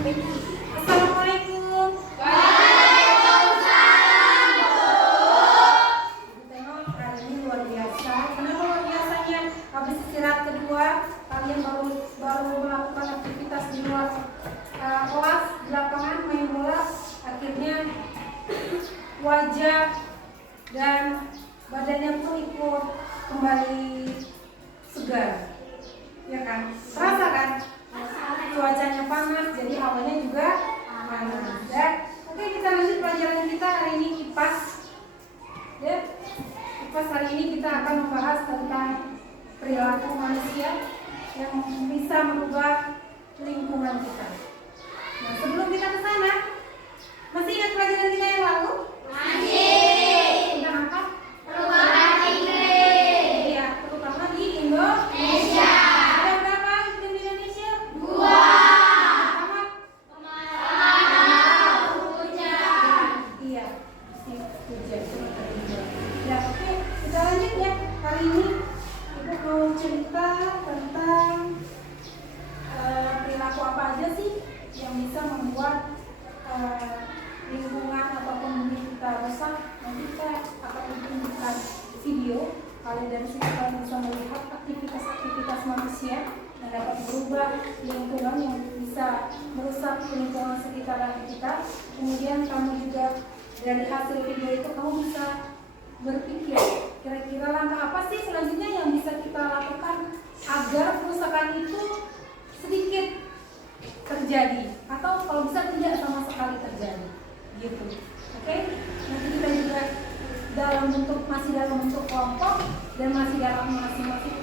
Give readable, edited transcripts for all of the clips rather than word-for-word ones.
Assalamualaikum. Waalaikumsalam, Bu. Tengok hari ini luar biasa. Kenapa luar biasanya? Habis istirahat kedua, kalian baru melakukan aktivitas di luar kelas, di lapangan main bola. Akhirnya wajah dan badannya pun ikut kembali segar, ya kan? Terasa kan? Cuacanya panas, jadi hawanya juga panas. Ya. Oke, kita lanjut pelajaran kita hari ini kipas. Ya, kipas hari ini kita akan membahas tentang perilaku manusia yang bisa mengubah lingkungan kita. Nah, sebelum kita ke sana, masih ingat pelajaran kita yang lalu? Masih. Tentang apa? Perubahan iklim. Iya, terutama di Indonesia. Ada berapa iklim di Indonesia? 2. Pertama, Kemarau, hujan. iya, musim hujan. Ya, oke, kita lanjut ya. Hari ini Ibu mau cerita tentang perilaku apa aja sih yang bisa membuat lingkungan ataupun bumi kita rusak. Nanti kita akan tunjukkan video. Kalian dari sini kalian bisa melihat aktivitas manusia yang dapat berubah lingkungan yang bisa merusak lingkungan sekitar kita. Kemudian kamu juga dari hasil video itu kamu bisa berpikir kira-kira langkah apa sih selanjutnya yang bisa kita lakukan agar kerusakan itu sedikit terjadi atau kalau bisa tidak sama sekali terjadi gitu. Oke? Nanti kita juga masih dalam bentuk kelompok dan masih dalam masing-masing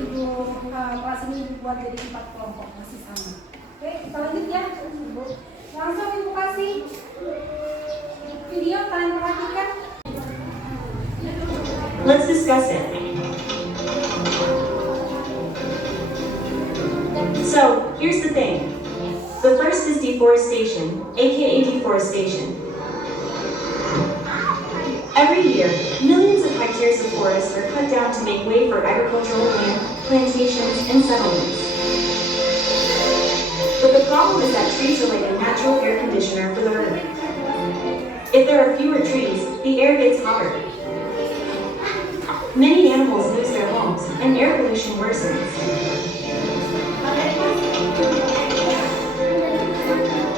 ibu kelas ini dibuat jadi 4 kelompok masih sama. Oke, kita lanjut ya. Ibu. Langsung ibu kasih video, kalian perhatikan. Let's discuss it. So, here's the thing. The first is deforestation, aka deforestation. Every year, millions of hectares of forest are cut down to make way for agricultural land, plantations, and settlements. But the problem is that trees are like a natural air conditioner for the earth. If there are fewer trees, the air gets hotter. Many animals lose their homes, and air pollution worsens.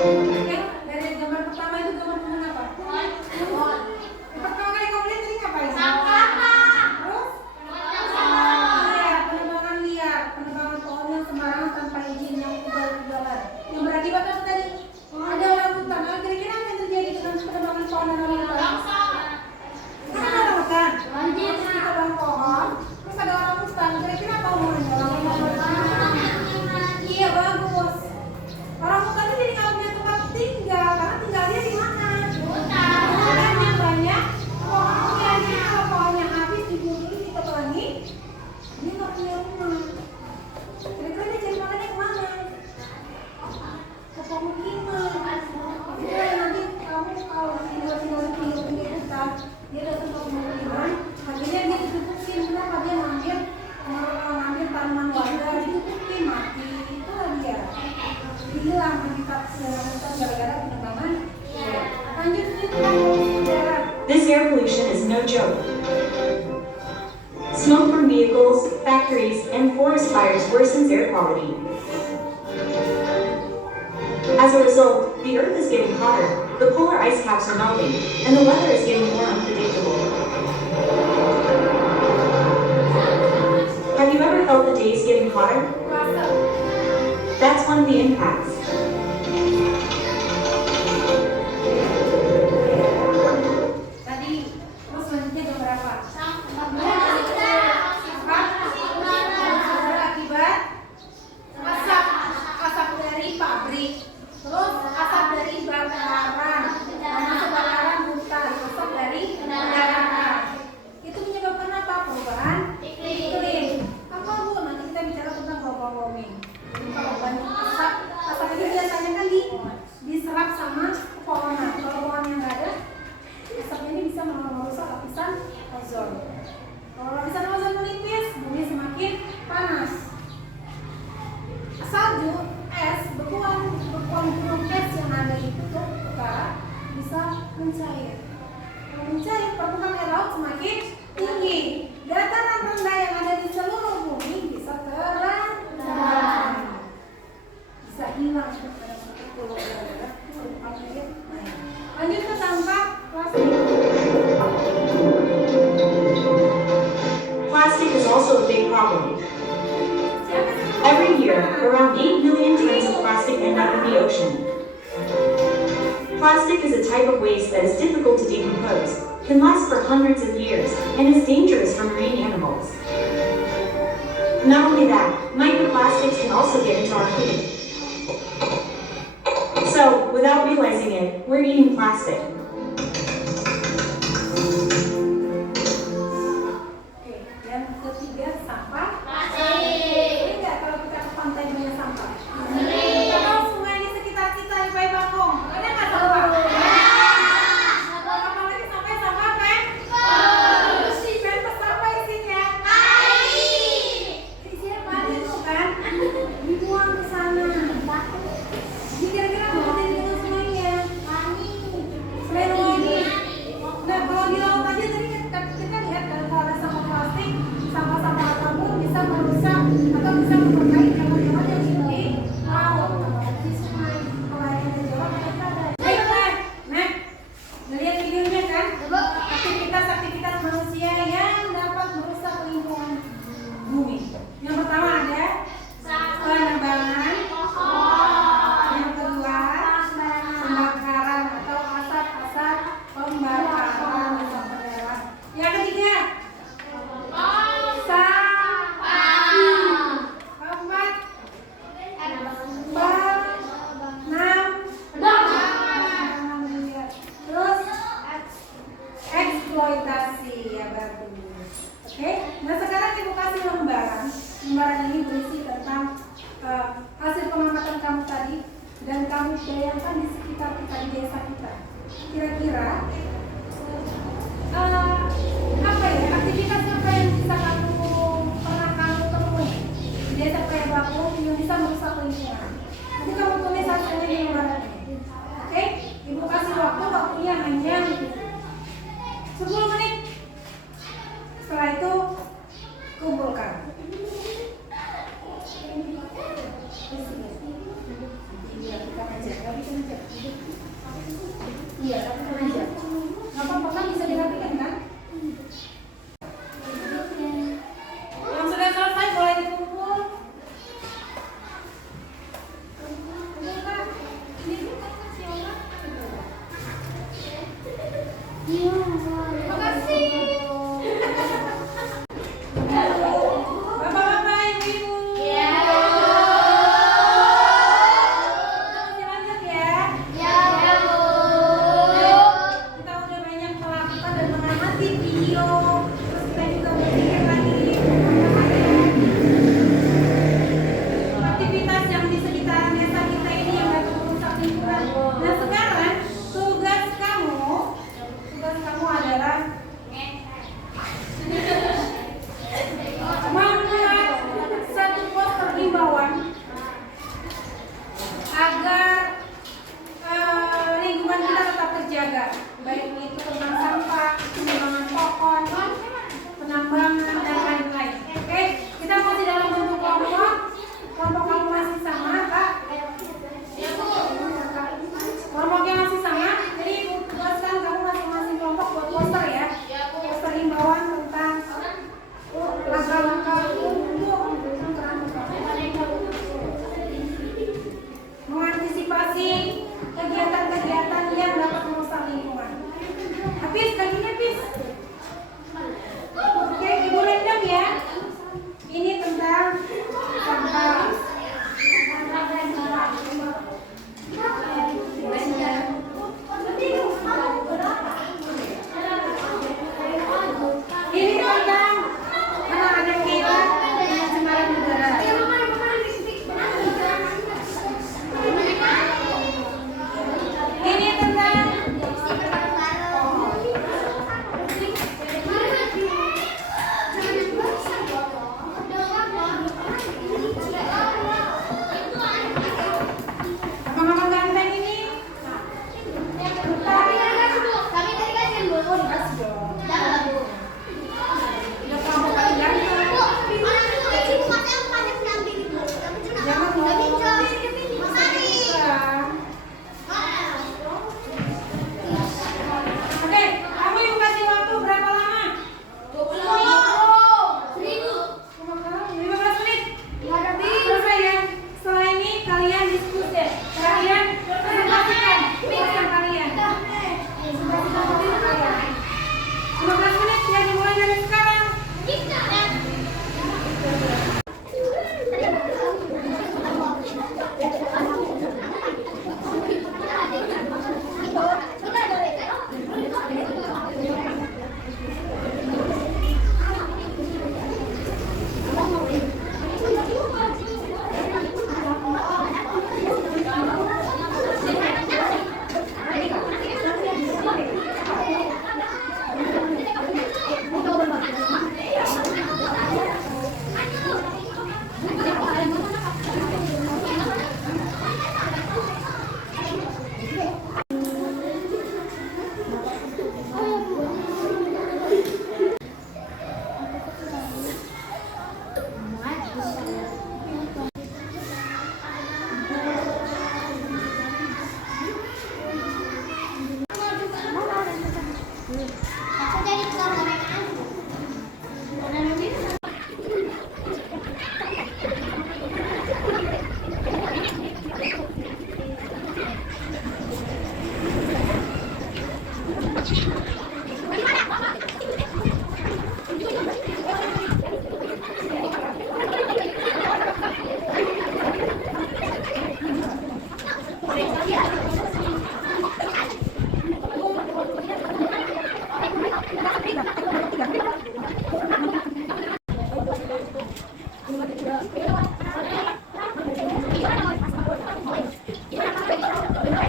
Oke, dari gambar pertama itu gambar tentang apa? Pohon. Pertama kali kamu lihat tadi ngapain? Terus? Iya, penebangan liar, penebangan pohon yang sembarangan tanpa izin yang ugal-ugalan. Yang berakibat apa tadi? Ada orang hutan. Nah, kira-kira apa yang terjadi dengan penebangan pohon dan orang hutan? Kan ada orang hutan. Terus kita bangun pohon, terus ada orang hutan. Kira-kira apa hubungannya orang hutan? Iya, bagus. Orang hutan itu jadi nggak punya tempat tinggal karena tinggalnya di mana? Hutan yang banyak pohonnya. Jadi kalau pohonnya habis diburu ditebangi, dia nggak punya rumah. Kira-kira dia cari makannya kemana? Ke pemukiman. Kira nanti kamu kalau tinggal di pinggir hutan, dia datang ke pemukiman, akhirnya dia ditutupi. Kenapa dia ngambil tanaman warga ditutupi mati? Itulah dia. Hilang habitat hutan gara-gara penebangan. Lanjut darat. This air pollution is no joke. Smoke from vehicles, factories, and forest fires worsens air quality. As a result, the Earth is getting hotter, the polar ice caps are melting, and the weather is getting more unpredictable. Have you ever felt the days getting hotter? That's one of the impacts. Tadi terus selanjutnya jam berapa? Akibat asap dari pabrik, terus asap dari bakaran, kebakaran hutan, asap dari kendaraan. Itu menyebabkan apa? Perubahan iklim. Apa Bu? Nanti kita bicara tentang global warming. Jadi kalau banyak asap ini dia mencair. Kalau mencair, permukaan air laut semakin tinggi. Dataran rendah yang ada di seluruh bumi bisa terendam. Bisa hilang pada satu pulau gara-gara air naik. Lanjut ke sampah plastik. Plastic is also a big problem. Every year, around 8 million tons of plastic end up in the ocean. Plastic is a type of waste that is difficult to decompose, can last for hundreds of years, and is dangerous for marine animals. Not only that, microplastics can also get into our food. So, without realizing it, we're eating plastic. Oke, yang ketiga sampah. Plastik. Ini enggak kalau kita ke pantai banyak sampah. Kalau sungai di sekitar kita di Bayi Bakung, ada nggak sampah? Apalagi sampai sampah pen? Pen apa isinya? Isinya padi itu kan? Dibuang ke sana. Jadi kira-kira mau jadi dengan sungainya? Selain wangi. Nah, kalau di laut aja tadi kita lihat kan kalau ada sampah plastik, sampah-sampah apapun bisa merusak atau bisa melukai hewan-hewan yang hidup di laut, apalagi di sungai. Kalau airnya di Jawa mereka ada. Ayo, Nek, ngeliat videonya kan? Aktivitas-aktivitas manusia yang dapat merusak lingkungan bumi. Yang pertama ada penebangan. Yang kedua, pembakaran atau asap-asap pembakaran atau pembakaran. Yang ketiga, sampah. Keempat, terus eksploitasi ya bagus. Oke, nah sekarang ibu kasih lembaran. Lembaran ini berisi tentang hasil pengamatan kamu tadi dan kamu bayangkan di sekitar kita di desa kita. Kira-kira apa ya aktivitas apa yang bisa pernah kamu temui di desa Bayi Bakung yang bisa merusak lingkungan? Nanti kamu tulis hasilnya di lembaran ini. Oke, ibu kasih waktunya hanya 10 menit. Setelah itu kumpulkan. Iya, kita aja. Gak bisa aja. Iya, tapi aja. Gak apa-apa kan bisa dirapikan kan? Yang sudah selesai boleh dikumpul. Kumpulkan. Ini kan kasih orang. Terima kasih. Bapak-bapak, ibu-ibu. Kita lanjut ya. Kita udah banyak melakukan dan kalian diskusi. Kalian presentasikan tulisan kalian. Presentasikan tulisan kalian. 15 menit ya, dimulai dari sekarang.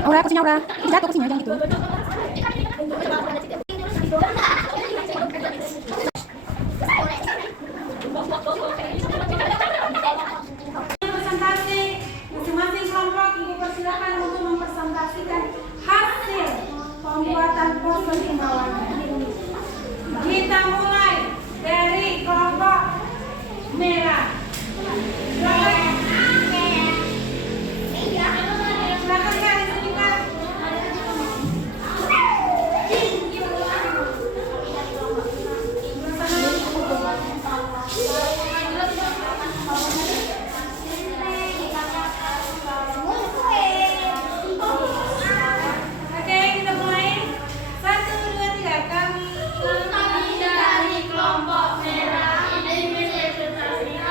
Aura, kursinya Aura. Jatuh kursinya, jangan gitu. Presentasi masing-masing kelompok, ibu persilakan untuk mempresentasikan hasil pembuatan poster himbauannya. Kita mulai dari kelompok merah. Silakan ya, disebutkan. Oke, kita mulai. 1, 2, 3. Kami Kami dari kelompok merah ingin menginvestasikan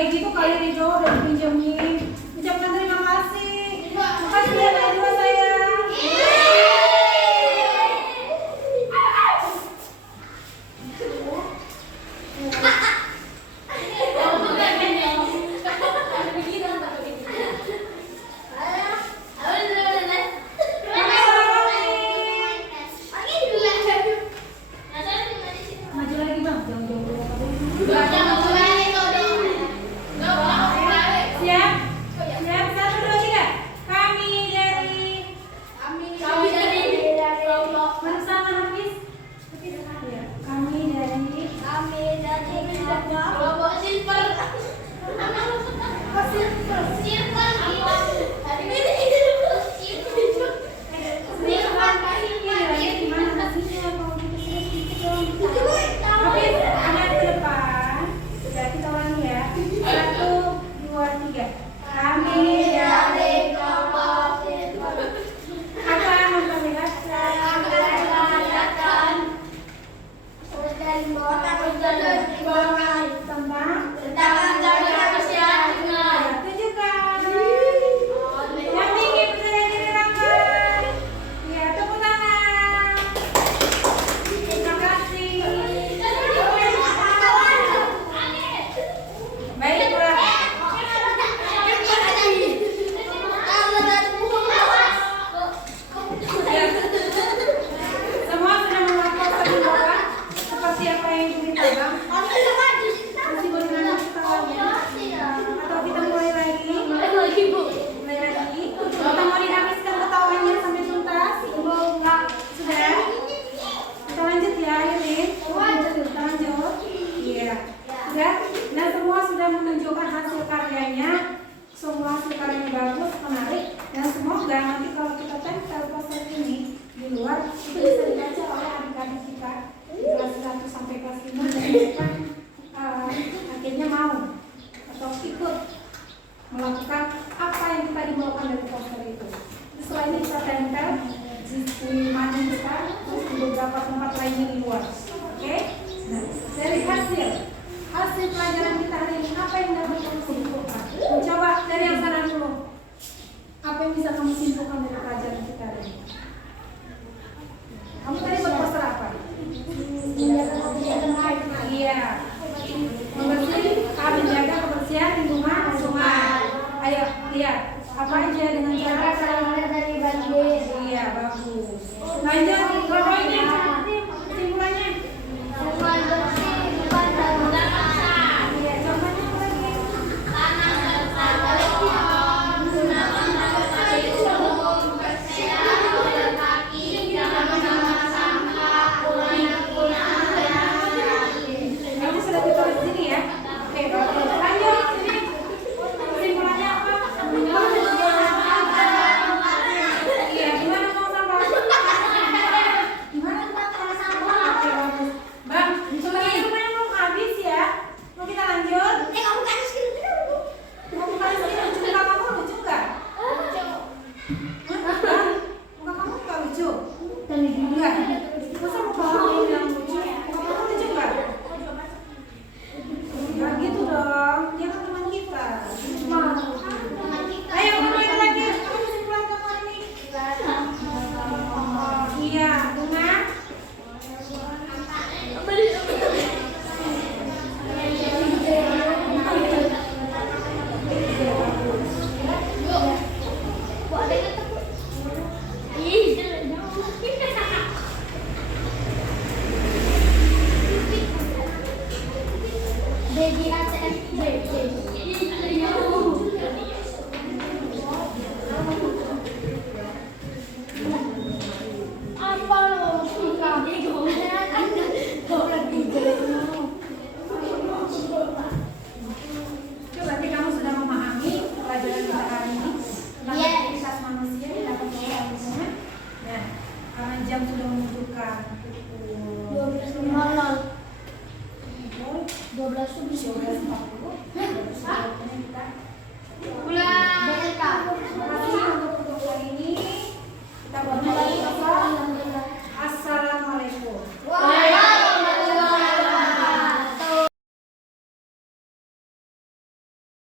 kayak gitu kali Rido udah dipinjemin. Ucapkan terima kasih. Makasih ya Kak Dua sayang. Maju lagi bang, jangan jauh-jauh. Siap? Siap, 1, 2, 3. Kami dari mana sama Hafiz? Ya, kami dari gimana hasilnya kalau gitu Hafiz, ada ke depan. Ya, kita ulangi ya. 1, 2, 3. Kami dari apa memperlihatkan tentang tunjukkan yang tinggi percaya diri Rangga. Ya, tepuk tangan. Terima kasih. Baiklah. Semua sudah melapor ke bawah seperti apa yang diberitakan. Masih bagaimana ketawanya? Atau kita mulai lagi? Mulai lagi. Kita mau dihabiskan ketawanya sampai tuntas? Sudah? Kita lanjut ya, Irin. Kita lanjut. Iya. Sudah? Nah, semua sudah menunjukkan hasil karyanya. Semua hasil karyanya bagus, menarik. Dan semoga nanti kalau kita tempel poster ini di luar, itu bisa dibaca oleh adik-adik kita di kelas 1 sampai kelas 5 dan mereka akhirnya mau